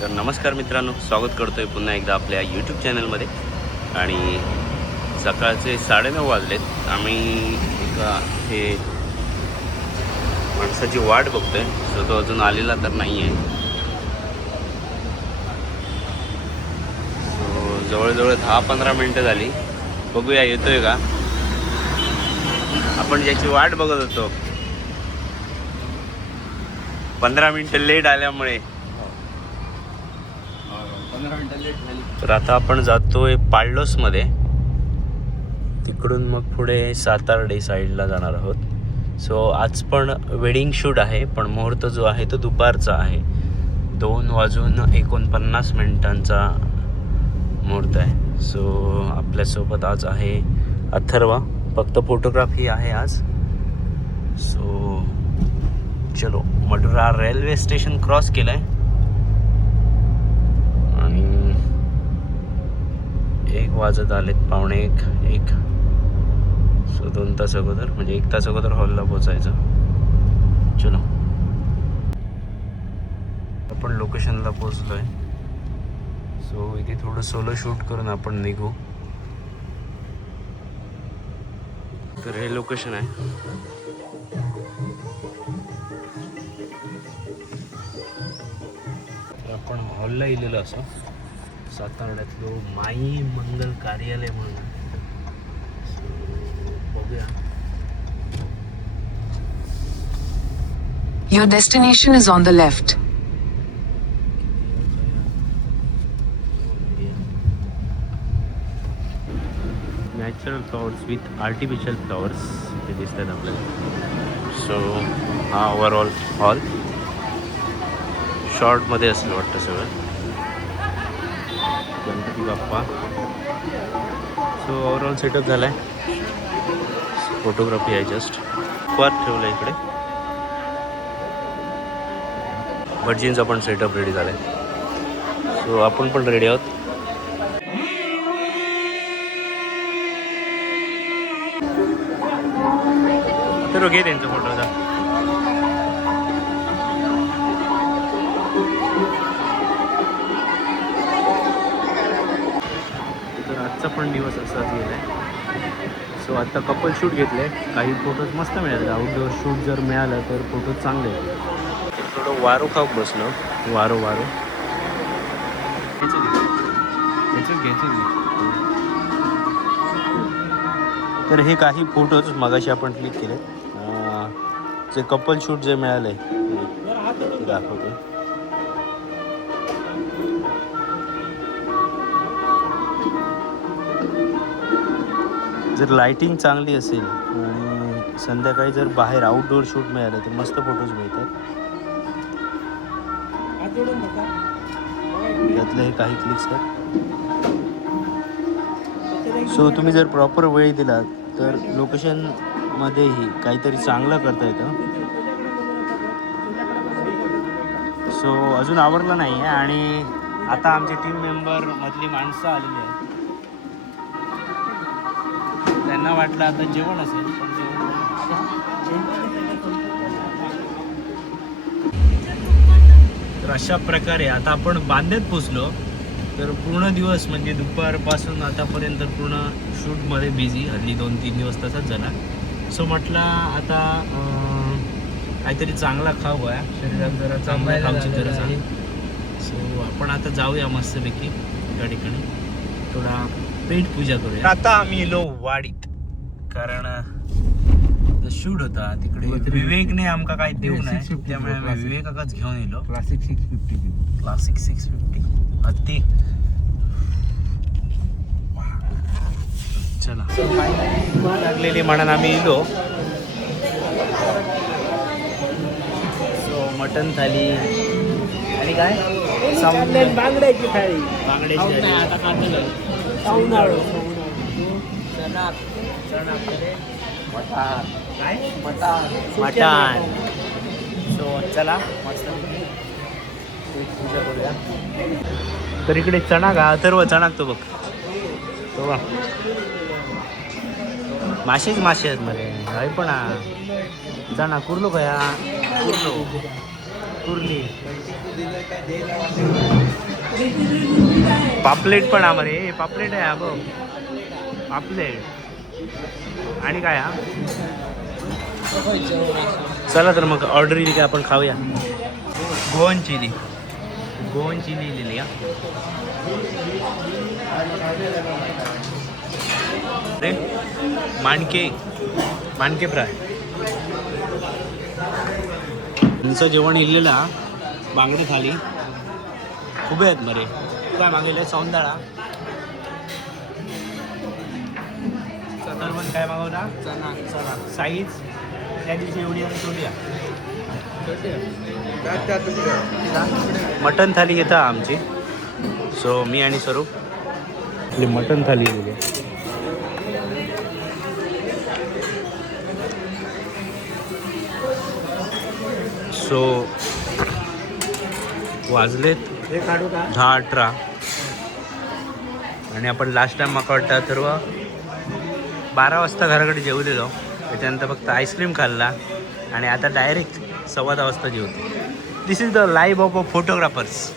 तर नमस्कार मित्रांनो, स्वागत करतोय पुन्हा एकदा आपल्या यूट्यूब चॅनलमध्ये. आणि सकाळचे 9:30 वाजलेत. आम्ही एका हे माणसाची वाट बघतोय. सो तो अजून आलेला तर नाही आहे. सो जवळजवळ 10-15 मिनटं झाली. बघूया येतोय का. आपण ज्याची वाट बघत होतो 15 मिनटं लेट आल्यामुळे 15 मिनिटं लेट झाली. तर आता आपण जातोय पाळलोसमध्ये. तिकडून मग पुढे सातार्डे साईडला जाणार आहोत. सो आज पण वेडिंग शूट आहे, पण मुहूर्त जो आहे तो दुपारचा आहे. 2:49 मुहूर्त आहे. सो आपल्यासोबत आज आहे अथर्वा. फक्त फोटोग्राफी आहे आज. सो चलो, मडुरा रेल्वे स्टेशन क्रॉस केलं आहे आणि 1 वाजत आलेत, 1:45. सो 2 तास अगोदर, म्हणजे 1 तास अगोदर हॉलला पोचायचं. चलो, आपण लोकेशनला पोचलो आहे. सो इथे थोडं सोलो शूट करून आपण निघू. तर हे लोकेशन आहे. आपण हॉलला इलेलो असं सातारड्यातलं माई मंगल कार्यालय म्हणून. बघूया. Your destination is on the left. Natural flowers with artificial flowers हे दिसतात आपल्याला. सो हा ओव्हरऑल हॉल शॉर्टमध्ये असलं वाटतं सगळं. Ganpati Bappa. So overall setup झाला आहे. फोटोग्राफी आहे जस्ट. वर ठेवलं इकडे. भटजींचा पण सेटअप रेडी झाला आहे. सो आपण पण रेडी आहोत. तर घे त्यांचा फोटोचा. तर आजचा पण दिवस असाच गेला आहे. सो आता कपल शूट घेतले. काही फोटोज मस्त मिळाले. आउटडोअर शूट जर मिळालं तर फोटोज चांगले आहेत. थोडं वारो खाऊ बसलो. वारो घ्यायचं. तर हे काही फोटोज मगाशी आपण क्लिक केले. जे कपल शूट जे मिळाले ते दाखवतो. जर लाइटिंग चांगली असेल आणि संध्याकाळी जर बाहेर आउटडोअर शूट मिळालं तर मस्त फोटोज मिळतात. त्यातले हे काही क्लिक्स आहेत. सो तुम्ही जर प्रॉपर वेळ दिला तर लोकेशनमध्येही काहीतरी चांगलं करता येतं. सो अजून आवरलं नाही आहे आणि आता आमचे टीम मेंबर मधली माणसं आलेली आहेत. त्यांना वाटलं आता जेवण असेल, पण जेवण. तर अशा प्रकारे आता आपण बांदेत पोचलो. तर पूर्ण दिवस म्हणजे दुपारपासून आतापर्यंत पूर्ण शूटमध्ये बिझी. हल्ली 2-3 दिवस तसाच झाला. सो म्हटलं आता काहीतरी चांगला खाऊ आहे. शरीरात जरा चांगला खाऊची गरज आहे. सो आपण आता जाऊया मस्तपैकी एका ठिकाणी, थोडा पेट पूजा करूया. आता आम्ही येलो वाडीत, कारण शूट होता तिकडे. विवेकने आमका काही देऊ नाही, त्यामुळे आम्ही विवेकाकच घेऊन येलो. क्लासिक 650 हत्ती. चला, लागलेली म्हणून आम्ही येलो. सो मटन थाली आणि काय बांगड्याची थाळी. बांगड्याची थाली. मटण. सो चला मस्त पूजा करूया. तर इकडे चणाक हा अथर्व चणाक तो बघ. तो बघ, मासेच आहेत मध्ये. हय पण चणा कुर्लो खया. कुर्ली पापलेट पण आम्हाला हे पापलेट आहे हा बघ पापलेट आणि काय हा चला तर मग ऑर्डर दिली का आपण खाऊया गोवन चिली लिहिली का अरे माणके फ्राय तुमचं जेवण इलेला बांगडे थाली खूप आहेत मरे काय मागवलं सौंदाळा पण काय मागवला चना साईज त्या दिवशी एवढी आणि छोटी मटन थाली घेता आमची सो मी आणि स्वरूप आपली मटन थाली दिली सो वाजलेत 10-18 आणि आपण लास्ट टाइम माका वाटतं सर्व 12 वाजता घराकडे जेवलेलो त्याच्यानंतर फक्त आईस्क्रीम खाल्ला आणि आता डायरेक्ट 10:15 वाजता जेवतो this is the life of a photographers